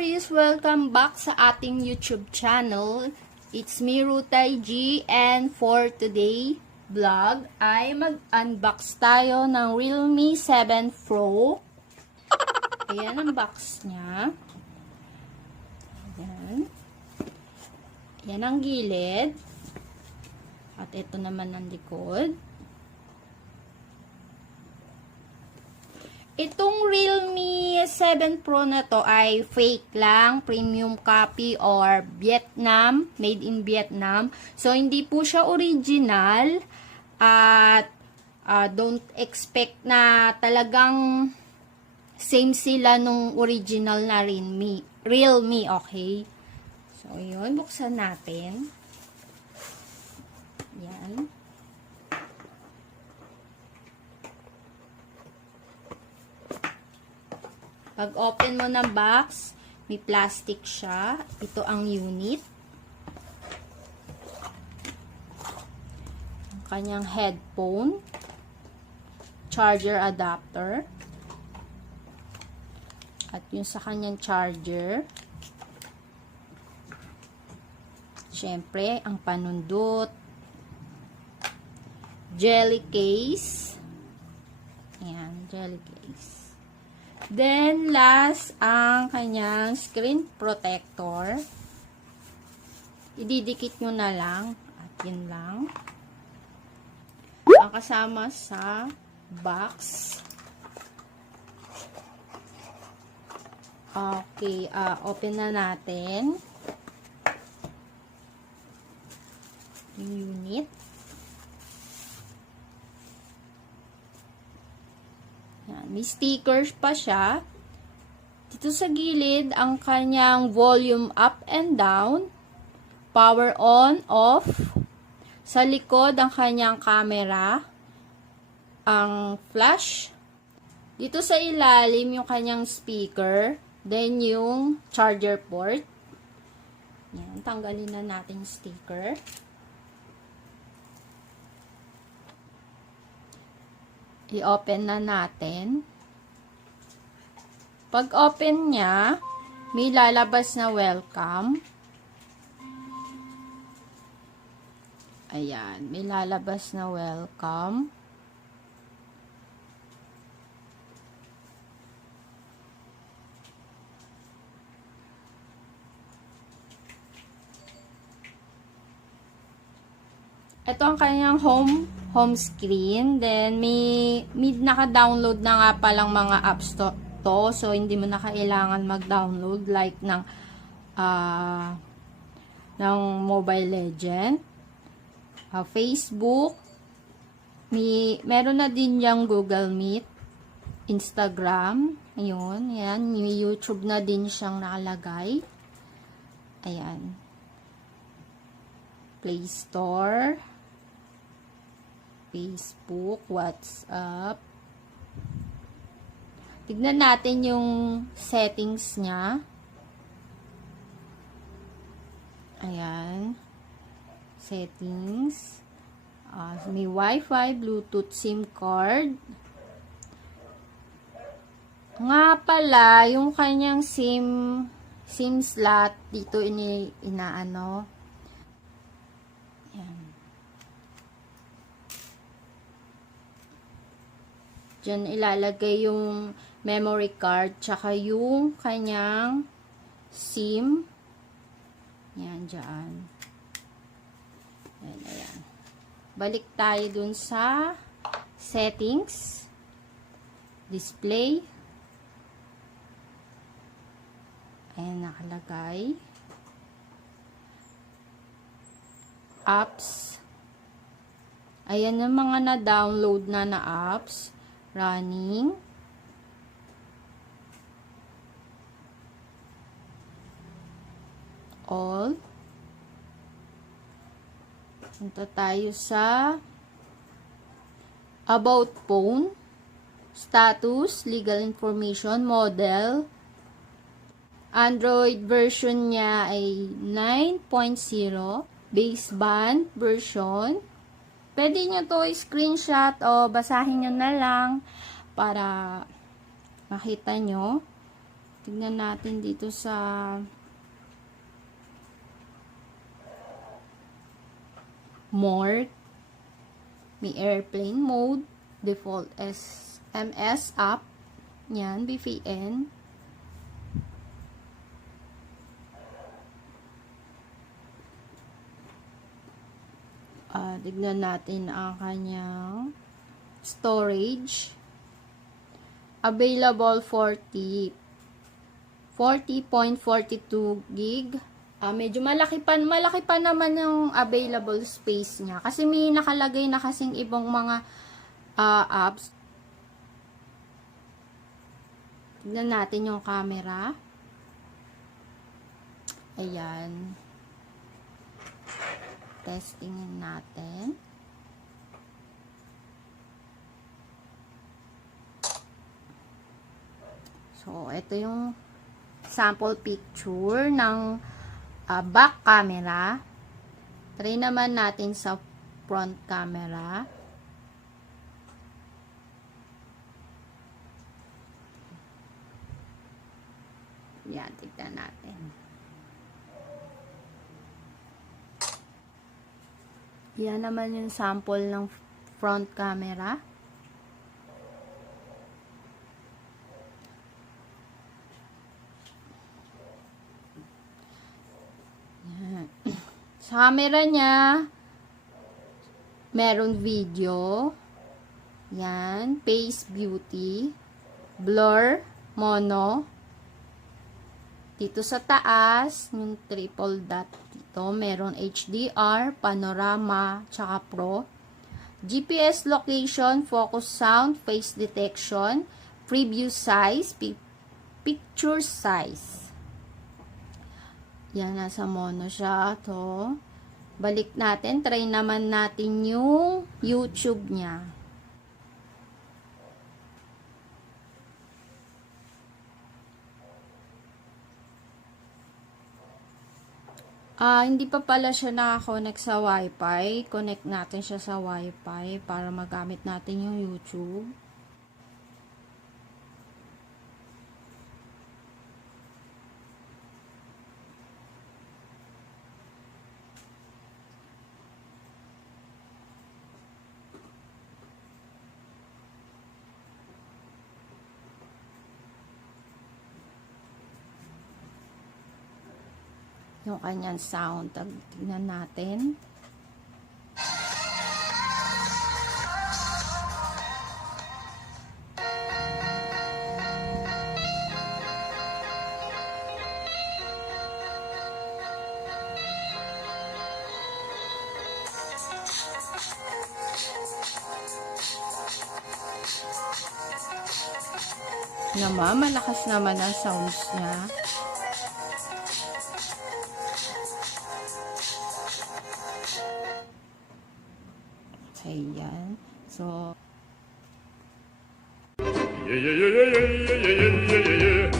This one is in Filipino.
Aries! Welcome back sa ating YouTube channel. It's me, Ruthayg, and for today vlog ay mag-unbox tayo ng Realme 7 Pro. Ayan ang box niya. Ayan. Ayan ang gilid. At ito naman ang likod. Itong Realme 7 Pro na to ay fake lang, premium copy or Vietnam, made in Vietnam. So, hindi po siya original at don't expect na talagang same sila nung original na Realme, okay? So, yun, buksan natin. Yan. Pag open mo ng box, may plastic siya. Ito ang unit. Ang kanyang headphone. Charger adapter. At yung sa kanyang charger. Siyempre, ang panundot. Jelly case. Ayan, jelly case. Then, last, ang kanyang screen protector. Ididikit nyo na lang. At yun lang. Ang kasama sa box. Okay, open na natin. Yung unit. May stickers pa siya. Dito sa gilid, ang kanyang volume up and down. Power on, off. Sa likod, ang kanyang camera. Ang flash. Dito sa ilalim, yung kanyang speaker. Then, yung charger port. Yan, tanggalin na natin yung sticker. I-open na natin. Pag open niya, may lalabas na welcome. Ayan, may lalabas na welcome. Ito ang kanyang home screen. Then, may naka-download na nga palang mga apps to. So, hindi mo na kailangan mag-download like ng Mobile Legend. Facebook. Meron na din yung Google Meet. Instagram. Ayun. Ayan. May YouTube na din siyang nakalagay. Ayan. Play Store. Facebook, WhatsApp. Tignan natin yung settings niya. Ayan. Settings. May Wi-Fi, Bluetooth SIM card. Nga pala, yung kanyang SIM slot, dito inaano. Ayan. Diyan ilalagay yung memory card, tsaka yung kanyang SIM. Yan, dyan. Yan, ayan. Balik tayo dun sa settings. Display. Ayan, nakalagay. Apps. Ayan yung mga na-download na apps. Running. All. Punta tayo sa About Phone. Status, legal information, model. Android version niya ay 9.0. Baseband version. Pwede nyo to screenshot o basahin nyo na lang para makita nyo. tignan natin dito sa more. May airplane mode, default SMS app. Yan, VPN. Tignan natin ang kanyang storage. Available 40.42 gig. Medyo malaki pa naman yung available space niya. Kasi may nakalagay na kasing ibang mga apps. Tignan natin yung camera. Ayan. Testingin natin. So, ito yung sample picture ng back camera. Try naman natin sa front camera. Yan, tignan natin. Yan naman yung sample ng front camera. Sa camera niya, meron video. Yan, face beauty, blur, mono. Dito sa taas, yung triple dot dito, meron HDR, panorama, tsaka pro. GPS location, focus sound, face detection, preview size, picture size. Yan, nasa mono siya. To. Balik natin. Try naman natin yung YouTube niya. Hindi pa pala siya nakakonect sa Wi-Fi. Connect natin siya sa Wi-Fi para magamit natin yung YouTube. Yung kanyang sound. Tignan natin. Malakas naman ang sounds niya. Ayan. So, yeah, yeah, yeah, yeah, yeah, yeah, yeah, yeah, yeah.